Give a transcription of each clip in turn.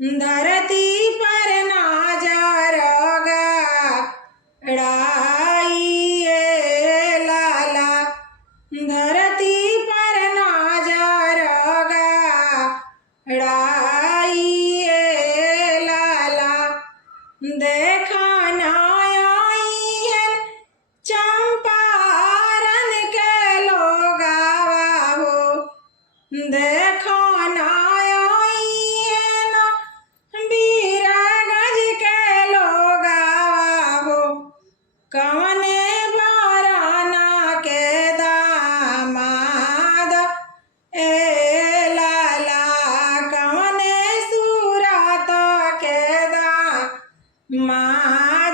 धरती पर नजर गड़ाइए लाला, धरती पर नजर गड़ाइए लाला। देखा ना आई है चंपारण के लोगावा हो, देखो ना आई है ना बीरगंज के लोगावा हो। कवने बाराना के दामाद ए लाला, कवने सूरत के दामाद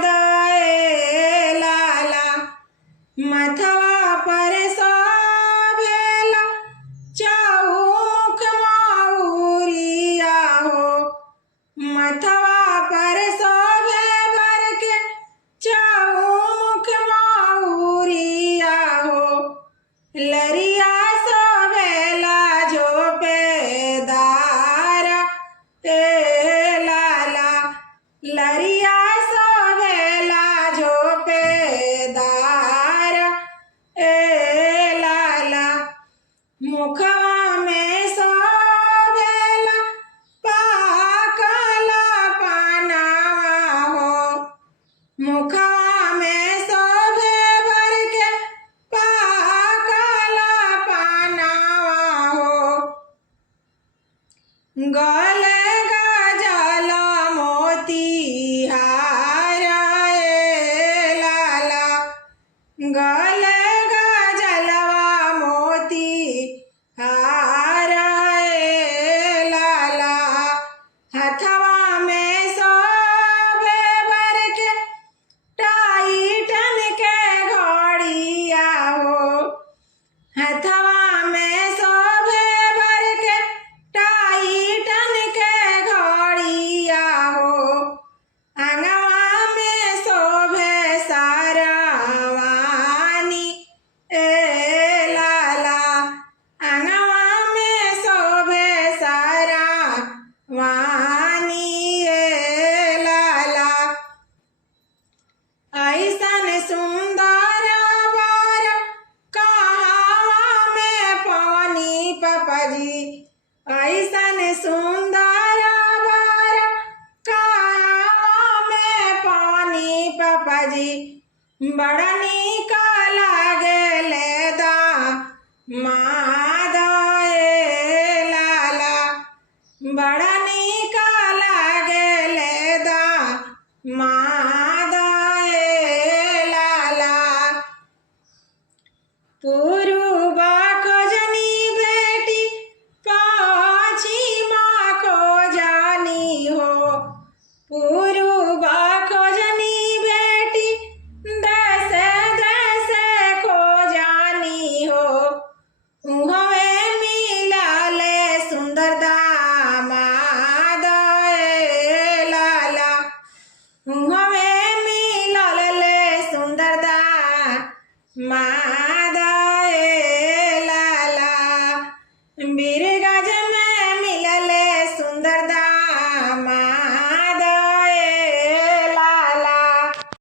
ए लाला। मथवा पर शोभेला चौमुख महुरिया हो, मथवा पर शोभे बर के चौमुख महुरिया हो। लरिया शोभेला झोपेदार ए लाला, लरिया शोभेला झोपेदार ए लाला। मुखवा में शोभेला पाकल पानावा हो, मुखवा में शोभे बर के पाकल पानावा हो। गले गजल मोतीहार ए लाला, गले गजलवा मोतीहार ए लाला। हथवा में शोभे बर के टाइटन के घड़िया हो, हथवा में शोभे बर के टाइटन के घड़िया हो। अंगवा में शोभे सारवानी ए लाला, अंगवा में शोभे सारवानी ए लाला। ऐसन सुंदर बर कहाँ में पानी पपजी, ऐसन सुंदर बर कहाँ में पानी पपजी। बड़ा नीक लागेले दामाद ए लाला, बड़ा